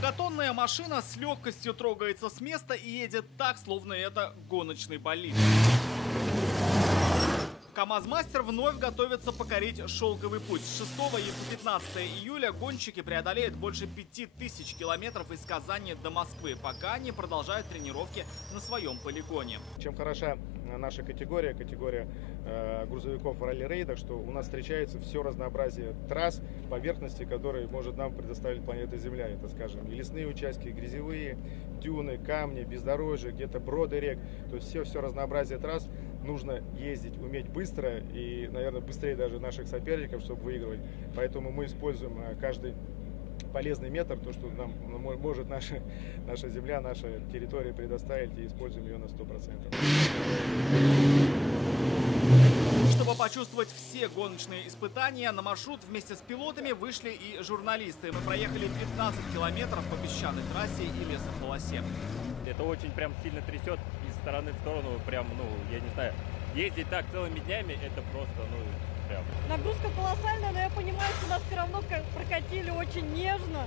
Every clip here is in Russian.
Многотонная машина с легкостью трогается с места и едет так, словно это гоночный болид. КамАЗ-мастер вновь готовится покорить шелковый путь. С 6 и по 15 июля гонщики преодолеют больше 5000 километров из Казани до Москвы, пока они продолжают тренировки на своем полигоне. Чем хороша наша категория грузовиков ралли-рейдах, что у нас встречается все разнообразие трасс, поверхности, которые может нам предоставить планета Земля. Это, скажем, и лесные участки, и грязевые, дюны, камни, бездорожье, где-то броды рек. То есть все разнообразие трасс нужно ездить, уметь быстро и, наверное, быстрее даже наших соперников, чтобы выигрывать. Поэтому мы используем каждый полезный метр, то, что нам может наша земля, наша территория предоставить, и используем ее на 100%. Чтобы почувствовать все гоночные испытания, на маршрут вместе с пилотами вышли и журналисты. Мы проехали 15 километров по песчаной трассе и лесополосе. Это очень прям сильно трясет из стороны в сторону, прям, я не знаю, ездить так целыми днями, это просто, прям. Нагрузка колоссальная, но я понимаю, что нас все равно прокатили очень нежно.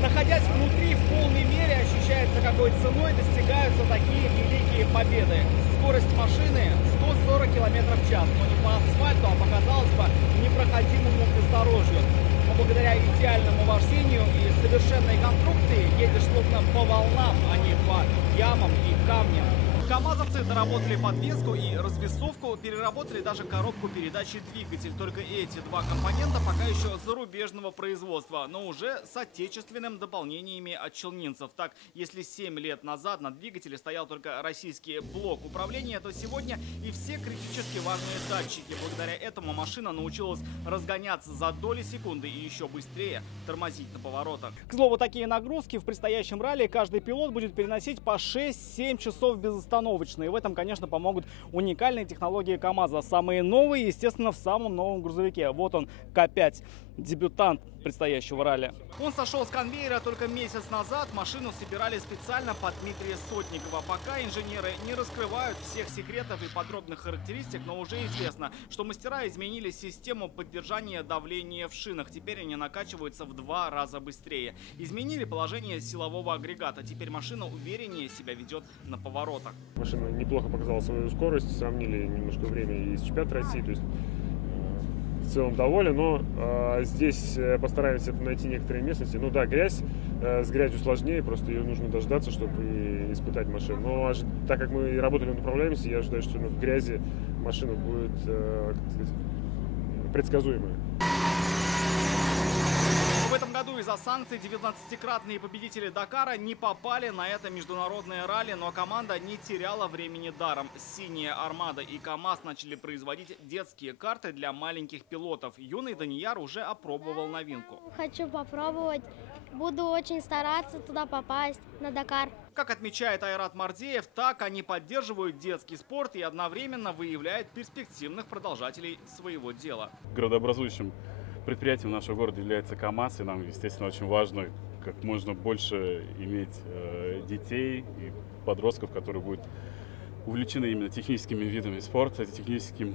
Находясь внутри, в полной мере ощущается, какой ценой достигаются такие великие победы. Скорость машины 140 км в час, но не по асфальту, а по, казалось бы, непроходимому бездорожью. Но благодаря идеальному вождению и совершенной конструкции едешь словно по волнам, а не по ямам и камням. КамАЗовцы доработали подвеску и развесовку, переработали даже коробку передач и двигатель. Только эти два компонента пока еще зарубежного производства, но уже с отечественными дополнениями от челнинцев. Так, если 7 лет назад на двигателе стоял только российский блок управления, то сегодня и все критически важные датчики. Благодаря этому машина научилась разгоняться за доли секунды и еще быстрее тормозить на поворотах. К слову, такие нагрузки в предстоящем ралли каждый пилот будет переносить по 6-7 часов без остановки. И в этом, конечно, помогут уникальные технологии КамАЗа. Самые новые, естественно, в самом новом грузовике. Вот он, К5, дебютант предстоящего ралли. Он сошел с конвейера только месяц назад. Машину собирали специально под Дмитрия Сотникова. Пока инженеры не раскрывают всех секретов и подробных характеристик, но уже известно, что мастера изменили систему поддержания давления в шинах. Теперь они накачиваются в 2 раза быстрее. Изменили положение силового агрегата. Теперь машина увереннее себя ведет на поворотах. Машина неплохо показала свою скорость, сравнили немножко время и с чемпионата России, то есть в целом доволен, но здесь постараемся найти некоторые местности. Ну да, грязь, с грязью сложнее, просто ее нужно дождаться, чтобы испытать машину. Но так как мы работали над управляемостью, я ожидаю, что в грязи машина будет, как сказать, предсказуемая. В этом году из-за санкций 19-кратные победители Дакара не попали на это международное ралли, но команда не теряла времени даром. Синяя Армада и КамАЗ начали производить детские карты для маленьких пилотов. Юный Данияр уже опробовал новинку. Хочу попробовать. Буду очень стараться туда попасть, на Дакар. Как отмечает Айрат Мардеев, так они поддерживают детский спорт и одновременно выявляют перспективных продолжателей своего дела. Градообразующим предприятием нашего города является КамАЗ, и нам, естественно, очень важно как можно больше иметь детей и подростков, которые будут увлечены именно техническими видами спорта, техническими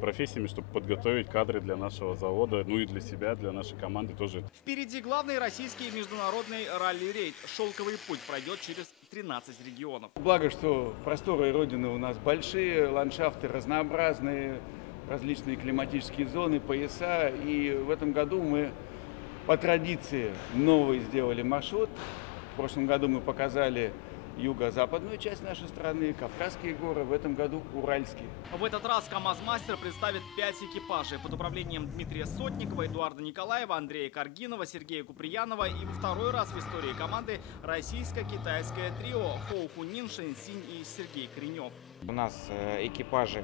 профессиями, чтобы подготовить кадры для нашего завода, ну и для себя, для нашей команды тоже. Впереди главный российский международный ралли-рейд. Шелковый путь пройдет через 13 регионов. Благо, что просторы Родины у нас большие, ландшафты разнообразные, различные климатические зоны, пояса. И в этом году мы по традиции новый сделали маршрут. В прошлом году мы показали юго-западную часть нашей страны, Кавказские горы, в этом году Уральские. В этот раз КамАЗ-мастер представит 5 экипажей под управлением Дмитрия Сотникова, Эдуарда Николаева, Андрея Каргинова, Сергея Куприянова и во второй раз в истории команды российско-китайское трио Хоу Хунин, Шэн Синь и Сергей Коренев. У нас экипажи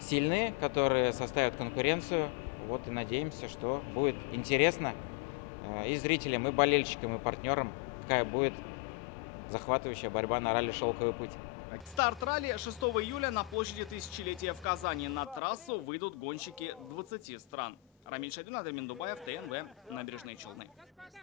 сильные, которые составят конкуренцию. Вот и надеемся, что будет интересно и зрителям, и болельщикам, и партнерам. Такая будет захватывающая борьба на ралли «Шелковый путь». Старт ралли 6 июля на площади Тысячелетия в Казани. На трассу выйдут гонщики 20 стран. Рамиль Шайдун, Адам Миндубаев, ТНВ, Набережные Челны.